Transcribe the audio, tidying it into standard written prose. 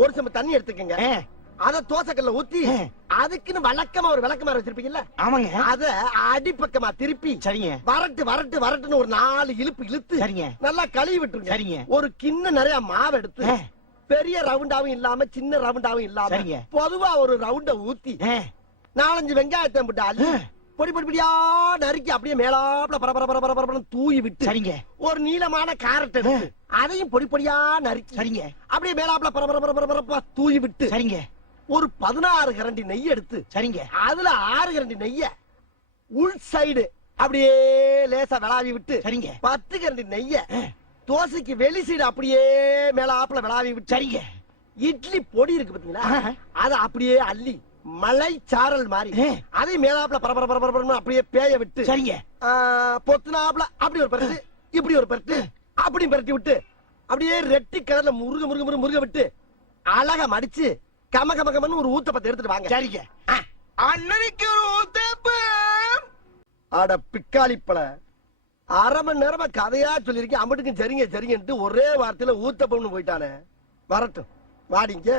ஒரு செம்பு தண்ணி எடுத்துக்கங்க. அத தோசைக்கல்ல ஊத்தி அதுக்குன்னு வழக்கமா ஒரு விளக்கமாறு வச்சிருப்பீங்கல்ல, ஆமாங்க, அத அடிப்பக்கமா திருப்பி சரிங்க, வரட்டு வரட்டு வரட்டுன்னு ஒரு 4 இழுப்பு இழுத்து சரிங்க, நல்லா கழுவி விட்டுருங்க. சரிங்க. ஒரு கிண்ண நிறைய மாவு எடுத்து பெரிய ரவுண்டாவும் இல்லாம சின்ன ரவுண்டாவும் இல்லாம சரிங்க, பொதுவா ஒரு ரவுண்ட ஊத்தி 4-5 வெங்காயத்தை போட்டு அள்ளி பொடி பொடி பொடியா நறுக்கி அப்படியே மேலாப்ல பரபர தூவி விட்டு, சரிங்க, ஒரு நீளமான கேரட் எடுத்து அதையும் பொடி பொடியா நறுக்கி, சரிங்க, அப்படியே மேலாப்ல பரபர தூவி விட்டு, சரிங்க, ஒரு 16 கரண்டி நெய் எடுத்து, சரிங்க, அதுல 6 கரண்டி நெய்ய உள் சைடு அப்படியே லேசா விளாவி விட்டு, சரிங்க, 10 கரண்டி நெய்ய தோசைக்கு வெளி சைடு அப்படியே மேலாப்ல விளாவி விட்டு, சரிங்க, இட்லி பொடி இருக்கு பாத்தீங்களா, அத அப்படியே அள்ளி மலை சாரல் மாதிரி அதை மேலாப்ல பரபர அப்படியே பேய விட்டு, சரிங்க, பொத்துனாப்ல அப்படி ஒரு பரட்டு இப்படி ஒரு பரட்டு அப்படி பரட்டி விட்டு, அப்படியே ரெட்டி கலர்ல முருக விட்டு அழகா மடிச்சு கம கம கமன்னு ஒரு ஊத்தப்பத்தை எடுத்துட்டு வாங்க. சரிங்க. அண்ணனுக்கு ஒரு ஊத்தப்பம். அட பிக்காளிப்பழ, அரை மணி நேரமா கதையா சொல்லிருக்கேன். அம்பட்டுக்கும் சரிங்க சரிங்கன்ட்டு ஒரே வார்த்தையில ஊத்தப்பம்னு போயிட்டானே. வரட்டும் வாடிங்க.